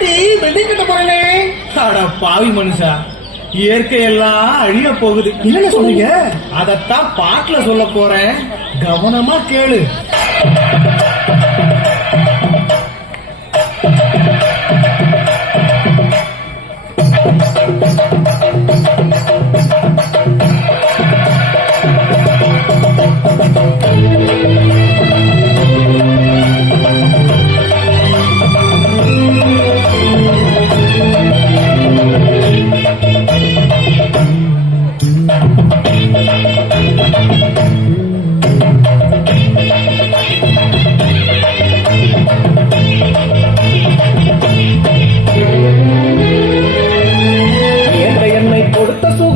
கட்டி பில்டிங் கட்ட போறேனே அட பாவி மனுஷா இயற்கை எல்லாம் அழிய போகுது என்னென்ன சொல்றீங்க அதத்தான் பாட்டுல சொல்ல போறேன். கவனமா கேளு.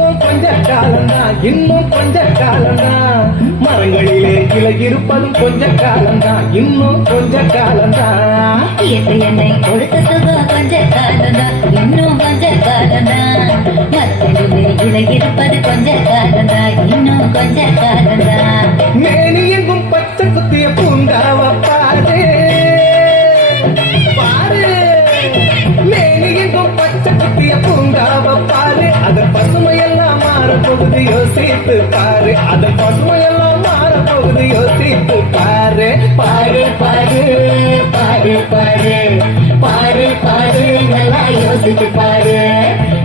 இன்னும் கொஞ்ச காலம்னா இன்னும் கொஞ்ச காலம்னா. மரங்களிலே கிளை இருப்பதும் கொஞ்ச காலம்னா இன்னும் கொஞ்ச காலம்னா. என்னை கொடுத்த சுகம் கொஞ்ச காலம்னா இன்னும் கொஞ்ச காலம்னா. மரத்தடியிலே இலை இருப்பது கொஞ்ச காலம்னா இன்னும் கொஞ்ச காலம்னா. போகுது யோசித்து பாரு. அதன் பசுமையெல்லாம் மாற போகுது யோசித்து பாரு. பாரு பாரு பாரு பாரு. பாரு பாரு நல்லா யோசித்து பாரு.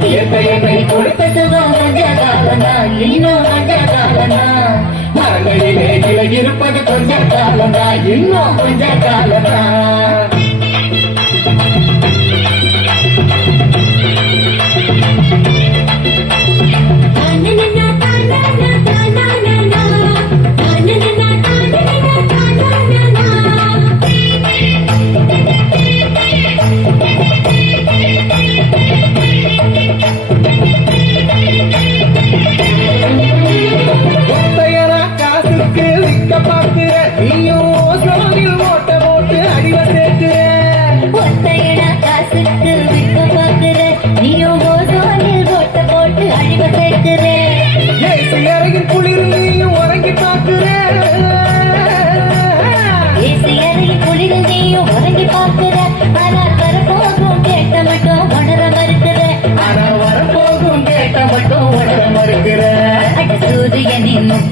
இயற்கை கொடுத்ததுதான் கொடுத்த இன்னும் கொஞ்ச மரங்களிலே கிளை இருப்பது கொஞ்ச காலம்தான். இன்னும் கொஞ்ச காலம்தான்.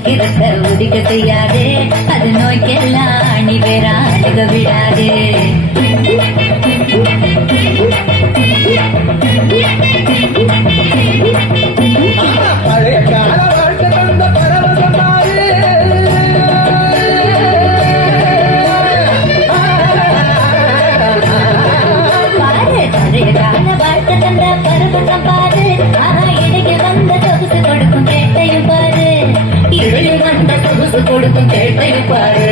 கிடக்க முக்கிரத்தை உதிக்க செய்யாதே. அது நோய்க்கெல்லாம் அணி வேற விடாதே. பாரு பாரு பழைய பாரு. கொடுக்கும் கேட்டையும் பாரு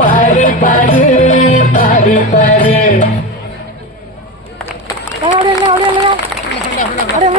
பாரு பாரு பாரு பாரு